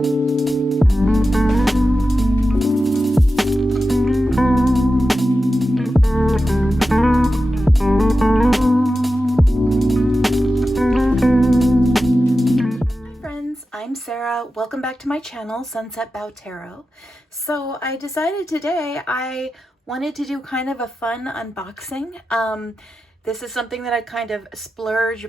I'm Sarah. Welcome back to my channel, Sunset Bow Tarot. So I decided today I wanted to do kind of a fun unboxing. This is something that I kind of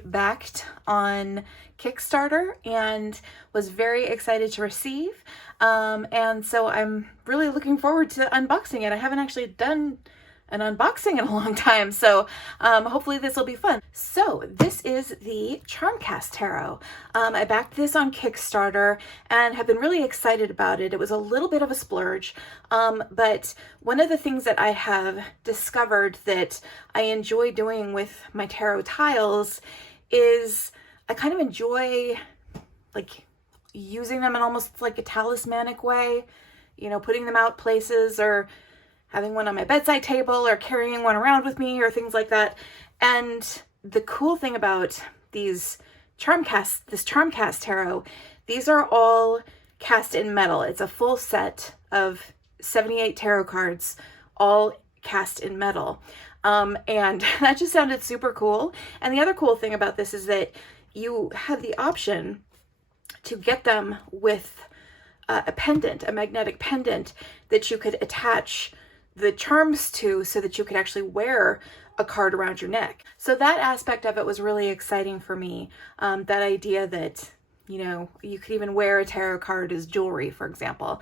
backed on Kickstarter and was very excited to receive. And so I'm really looking forward to unboxing it. I haven't actually done an unboxing in a long time, so hopefully this will be fun. So this is the CharmCast Tarot. I backed this on Kickstarter and have been really excited about it. It was a little bit of a splurge, but one of the things that I have discovered that I enjoy doing with my tarot tiles is I kind of enjoy like using them in almost like a talismanic way, you know, putting them out places or having one on my bedside table or carrying one around with me or things like that. And the cool thing about this CharmCast Tarot, these are all cast in metal. It's a full set of 78 tarot cards, all cast in metal. And that just sounded super cool. And the other cool thing about this is that you have the option to get them with a pendant, a magnetic pendant that you could attach the charms to so that you could actually wear a card around your neck. So that aspect of it was really exciting for me. That idea that, you know, you could even wear a tarot card as jewelry, for example.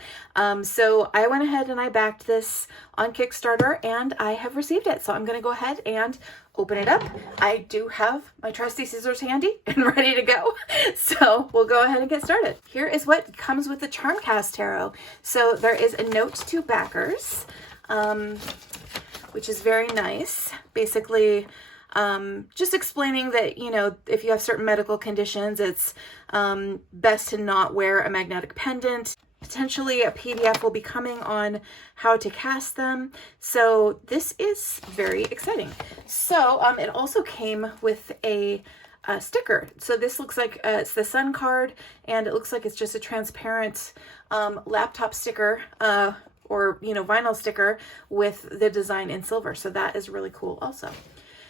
So I went ahead and I backed this on Kickstarter and I have received it. So I'm going to go ahead and open it up. I do have my trusty scissors handy and ready to go. So we'll go ahead and get started. Here is what comes with the CharmCast Tarot. So there is a note to backers, which is very nice. Basically, just explaining that, you know, if you have certain medical conditions, it's best to not wear a magnetic pendant. Potentially a PDF will be coming on how to cast them. So this is very exciting. So it also came with a sticker. So this looks like it's the Sun card, and it looks like it's just a transparent laptop sticker, or, you know, vinyl sticker with the design in silver. So that is really cool also.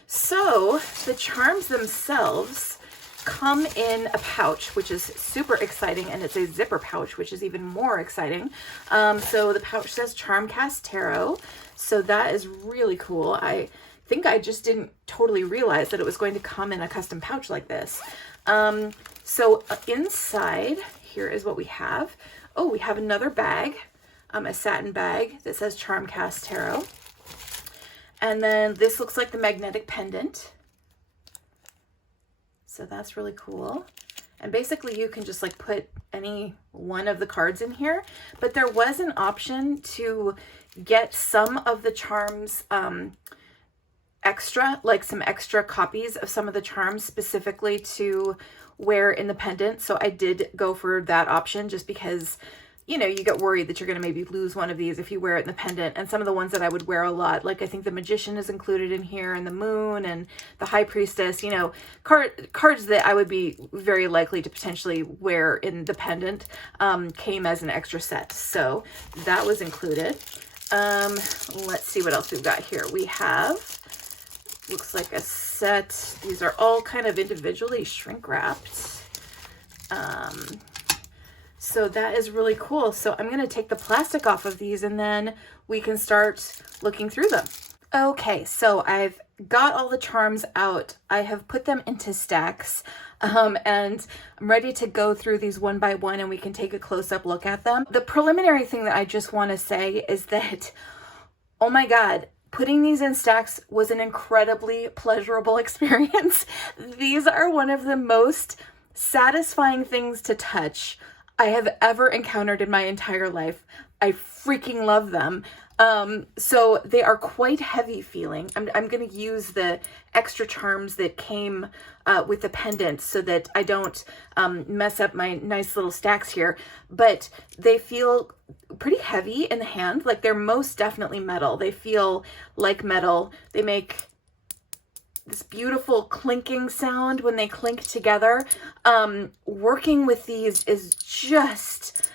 So the charms themselves come in a pouch, which is super exciting, and it's a zipper pouch, which is even more exciting. So the pouch says CharmCast Tarot. So that is really cool. I think I just didn't totally realize that it was going to come in a custom pouch like this. So inside here is what we have. Oh, we have another bag. A satin bag that says CharmCast Tarot. And then this looks like the magnetic pendant. So that's really cool. And basically you can just like put any one of the cards in here, but there was an option to get some of the charms extra, like some extra copies of some of the charms specifically to wear in the pendant. So I did go for that option just because, you know, you get worried that you're going to maybe lose one of these if you wear it in the pendant. And some of the ones that I would wear a lot, like I think the Magician is included in here, and the Moon and the High Priestess, you know, cards that I would be very likely to potentially wear in the pendant, came as an extra set. So that was included. Let's see what else we've got here. We have, looks like a set. These are all kind of individually shrink wrapped. So that is really cool. So I'm going to take the plastic off of these and then we can start looking through them. Okay, so I've got all the charms out. I have put them into stacks, and I'm ready to go through these one by one and we can take a close-up look at them. The preliminary thing that I just want to say is that, oh my God, putting these in stacks was an incredibly pleasurable experience. These are one of the most satisfying things to touch I have ever encountered in my entire life. I freaking love them. So they are quite heavy feeling. I'm going to use the extra charms that came with the pendant so that I don't mess up my nice little stacks here, but they feel pretty heavy in the hand. Like, they're most definitely metal. They feel like metal. They make this beautiful clinking sound when they clink together. Working with these is just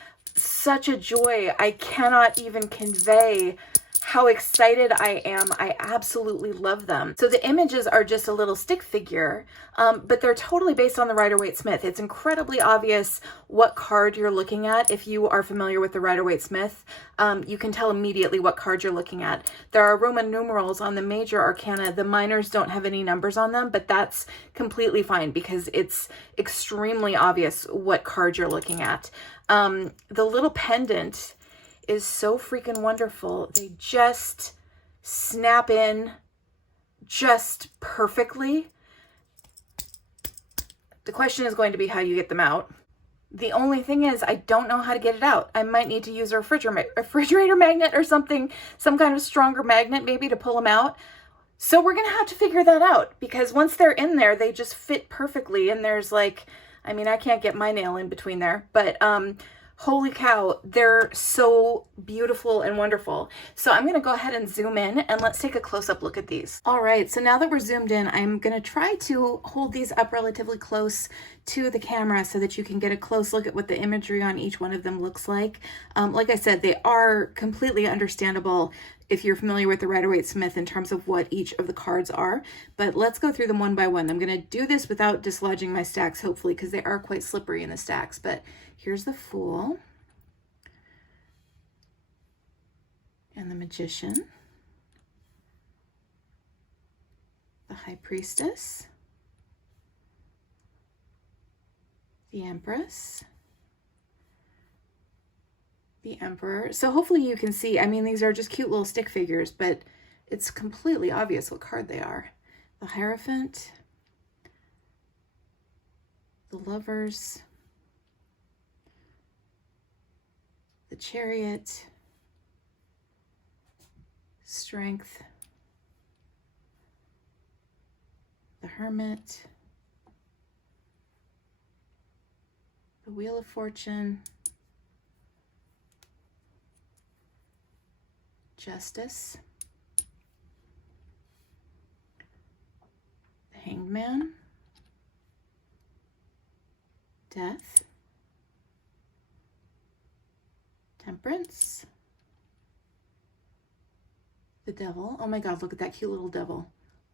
such a joy. I cannot even convey how excited I am. I absolutely love them. So the images are just a little stick figure, but they're totally based on the Rider-Waite-Smith. It's incredibly obvious what card you're looking at. If you are familiar with the Rider-Waite-Smith, you can tell immediately what card you're looking at. There are Roman numerals on the major arcana. The minors don't have any numbers on them, but that's completely fine because it's extremely obvious what card you're looking at. The little pendant is so freaking wonderful. They just snap in just perfectly. The question is going to be how you get them out. The only thing is I don't know how to get it out. I might need to use a refrigerator magnet or something, some kind of stronger magnet maybe to pull them out. So we're going to have to figure that out because once they're in there, they just fit perfectly. And there's like, I mean, I can't get my nail in between there, but holy cow, they're so beautiful and wonderful. So I'm going to go ahead and zoom in and let's take a close-up look at these. All right, so now that we're zoomed in, I'm going to try to hold these up relatively close to the camera so that you can get a close look at what the imagery on each one of them looks like. Like I said, they are completely understandable if you're familiar with the Rider-Waite-Smith in terms of what each of the cards are, but let's go through them one by one. I'm going to do this without dislodging my stacks, hopefully, because they are quite slippery in the stacks, but here's the Fool and the Magician, the High Priestess, the Empress, the Emperor. So hopefully you can see, I mean, these are just cute little stick figures, but it's completely obvious what card they are. The Hierophant, the Lovers, the Chariot, Strength, the Hermit, the Wheel of Fortune, Justice, the Hanged Man, Death, Temperance, the Devil. Oh my God, look at that cute little devil.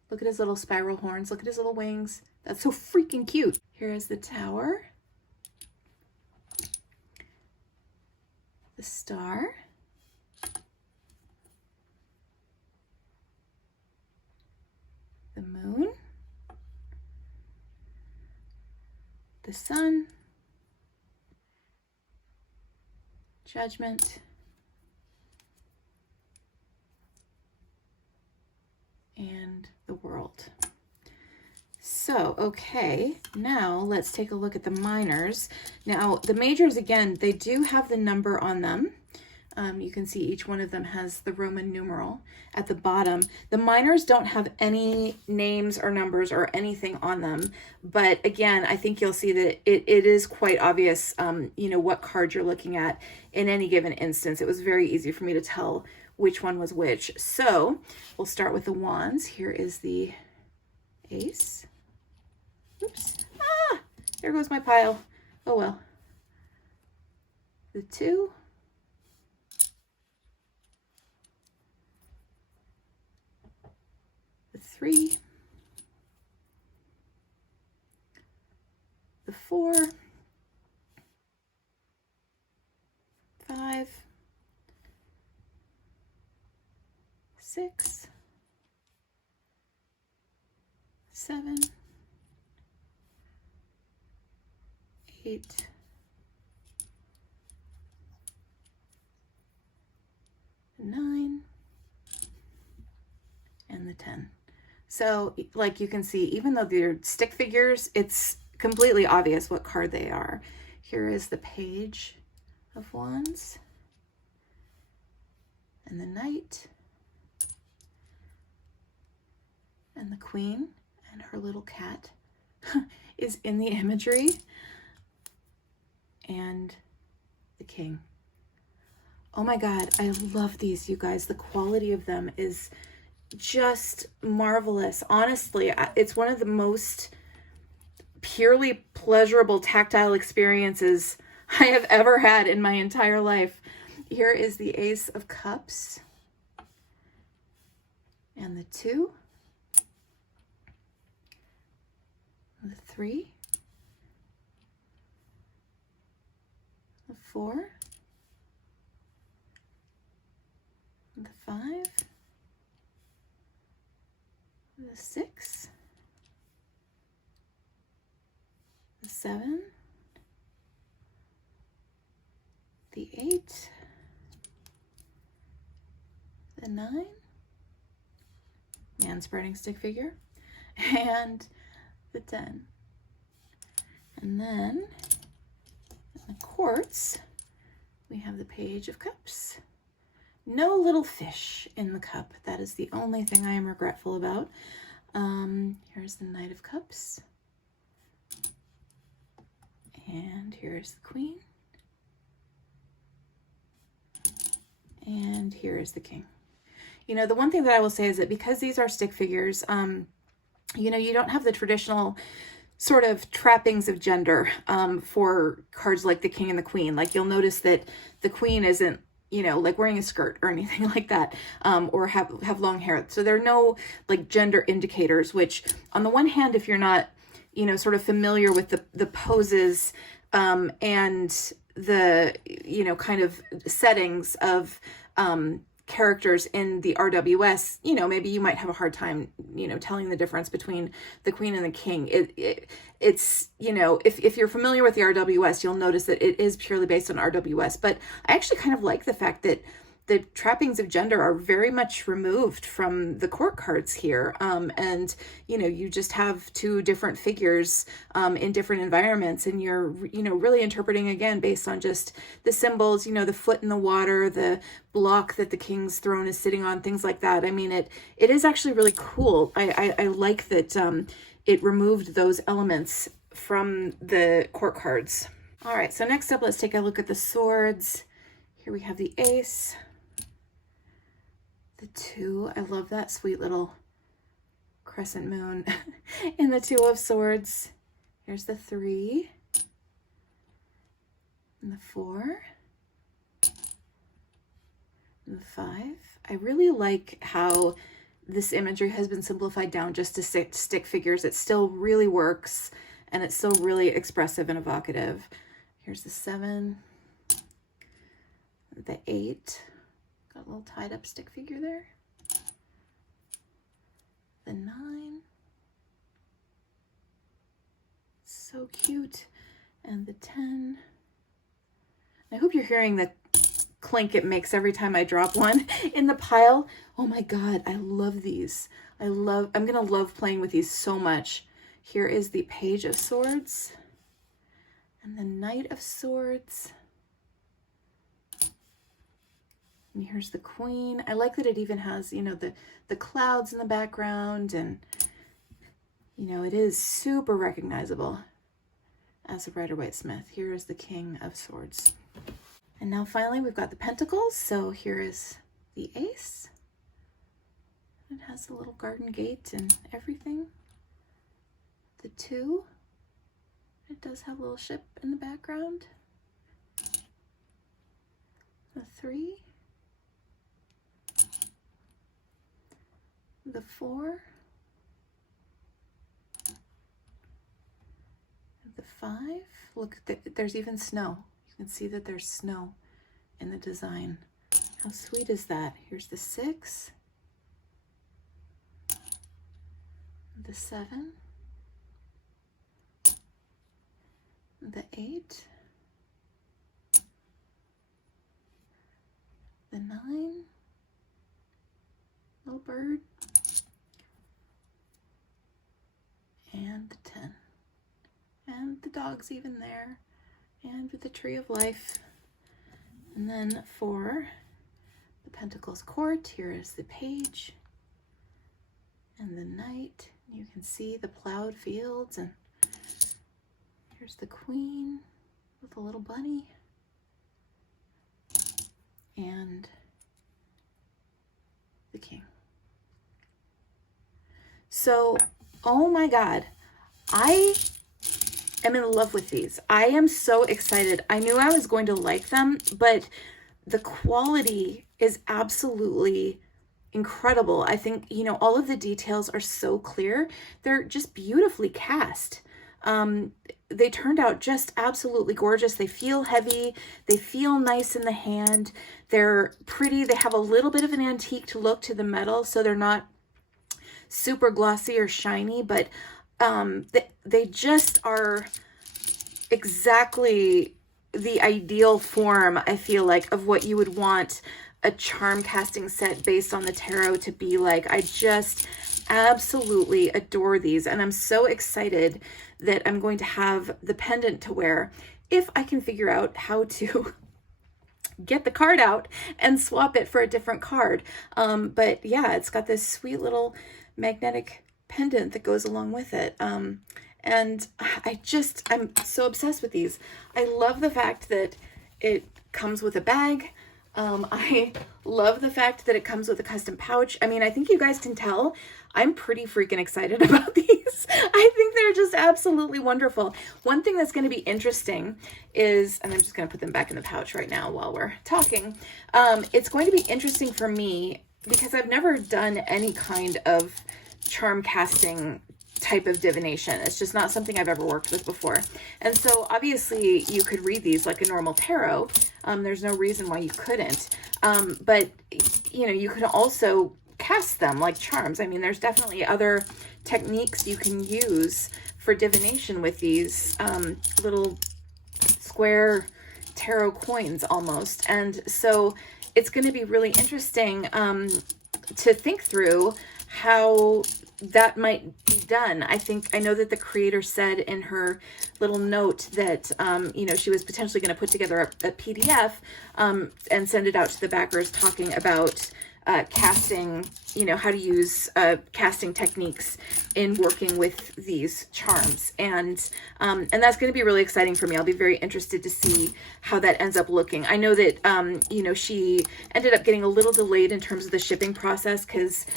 Look at his little spiral horns. Look at his little wings. That's so freaking cute. Here is the Tower, the Star, the Moon, the Sun, Judgment, and the World. So, okay, now let's take a look at the minors. Now, the majors, again, they do have the number on them. You can see each one of them has the Roman numeral at the bottom. The minors don't have any names or numbers or anything on them. But again, I think you'll see that it is quite obvious, you know, what card you're looking at in any given instance. It was very easy for me to tell which one was which. So we'll start with the wands. Here is the Ace. Oops. Ah, there goes my pile. Oh well. The 2. The 3. The 4. 5. 6. 7. 8. 9. And the 10. So like you can see, even though they're stick figures, it's completely obvious what card they are. Here is the Page of Wands and the Knight and the Queen, and her little cat is in the imagery, and the King. Oh my God, I love these, you guys. The quality of them is just marvelous. Honestly, it's one of the most purely pleasurable tactile experiences I have ever had in my entire life. Here is the Ace of Cups and the 2, the 3, the 4, the 5, the 6, the 7, the 8, the 9, man spreading stick figure, and the 10. And then in the quartz, we have the Page of Cups. No little fish in the cup. That is the only thing I am regretful about. Here's the Knight of Cups. And here's the Queen. And here is the King. You know, the one thing that I will say is that because these are stick figures, you know, you don't have the traditional sort of trappings of gender for cards like the King and the Queen. Like you'll notice that the Queen isn't, you know, like wearing a skirt or anything like that, or have long hair. So there are no like gender indicators, which on the one hand, if you're not, you know, sort of familiar with the poses and the, you know, kind of settings of characters in the RWS, you know, maybe you might have a hard time, you know, telling the difference between the Queen and the King. It's, you know, if you're familiar with the RWS, you'll notice that it is purely based on RWS. But I actually kind of like the fact that the trappings of gender are very much removed from the court cards here. And, you know, you just have two different figures in different environments, and you're, you know, really interpreting again based on just the symbols, you know, the foot in the water, the block that the King's throne is sitting on, things like that. I mean, it is actually really cool. I like that it removed those elements from the court cards. All right, so next up, let's take a look at the swords. Here we have the Ace, the 2. I love that sweet little crescent moon in the 2 of Swords. Here's the 3 and the 4 and the 5. I really like how this imagery has been simplified down just to stick figures. It still really works, and it's still really expressive and evocative. Here's the 7, the 8. Got a little tied up stick figure there. The 9. So cute. And the 10. I hope you're hearing the clink it makes every time I drop one in the pile. Oh my God, I love these. I'm gonna love playing with these so much. Here is the Page of Swords and the Knight of Swords. And here's the Queen. I like that it even has, you know, the clouds in the background, and, you know, it is super recognizable as a Rider-Waite-Smith. Here is the King of Swords. And now finally we've got the Pentacles. So here is the Ace. It has a little garden gate and everything. The 2. It does have a little ship in the background. The 3. The 4, the 5. Look, there's even snow. You can see that there's snow in the design. How sweet is that? Here's the 6, the 7, the 8, the 9, little bird, and the 10. And the dog's even there, and with the Tree of Life. And then for the Pentacles Court, here is the Page and the Knight. You can see the plowed fields, and here's the Queen with a little bunny, and the King. So, oh my God, I am in love with these. I am so excited. I knew I was going to like them, but the quality is absolutely incredible. I think, you know, all of the details are so clear. They're just beautifully cast. They turned out just absolutely gorgeous. They feel heavy. They feel nice in the hand. They're pretty. They have a little bit of an antique look to the metal, so they're not super glossy or shiny, but they just are exactly the ideal form, I feel like, of what you would want a charm casting set based on the tarot to be like. I just absolutely adore these, and I'm so excited that I'm going to have the pendant to wear if I can figure out how to get the card out and swap it for a different card. But yeah, it's got this sweet little magnetic pendant that goes along with it. And I'm so obsessed with these. I love the fact that it comes with a bag. I love the fact that it comes with a custom pouch. I mean, I think you guys can tell I'm pretty freaking excited about these. I think they're just absolutely wonderful. One thing that's going to be interesting is, and I'm just going to put them back in the pouch right now while we're talking. It's going to be interesting for me because I've never done any kind of charm casting type of divination. It's just not something I've ever worked with before. And so obviously you could read these like a normal tarot. There's no reason why you couldn't. But you know, you could also cast them like charms. I mean, there's definitely other techniques you can use for divination with these little square tarot coins almost. And so it's going to be really interesting to think through how that might be done. I know that the creator said in her little note that, you know, she was potentially going to put together a PDF and send it out to the backers talking about casting, you know, how to use casting techniques in working with these charms. And that's going to be really exciting for me. I'll be very interested to see how that ends up looking. I know that, you know, she ended up getting a little delayed in terms of the shipping process because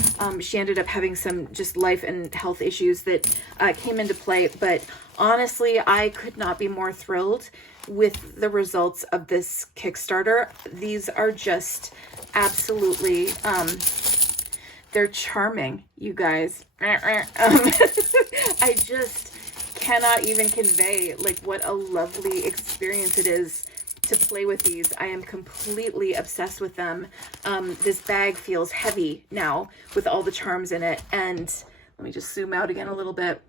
she ended up having some just life and health issues that came into play. But honestly, I could not be more thrilled with the results of this Kickstarter. These are just absolutely, they're charming, you guys. I just cannot even convey like what a lovely experience it is to play with these. I am completely obsessed with them. This bag feels heavy now with all the charms in it. And let me just zoom out again a little bit.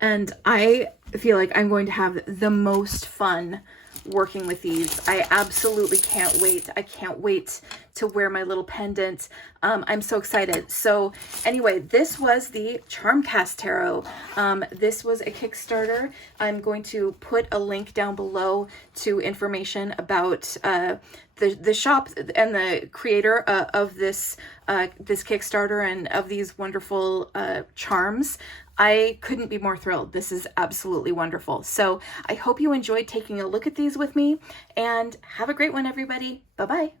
And I feel like I'm going to have the most fun working with these. I absolutely can't wait. I can't wait to wear my little pendant. I'm so excited. So anyway, this was the CharmCast Tarot. This was a Kickstarter. I'm going to put a link down below to information about the shop and the creator of this Kickstarter and of these wonderful charms. I couldn't be more thrilled. This is absolutely wonderful. So I hope you enjoyed taking a look at these with me, and have a great one, everybody. Bye-bye.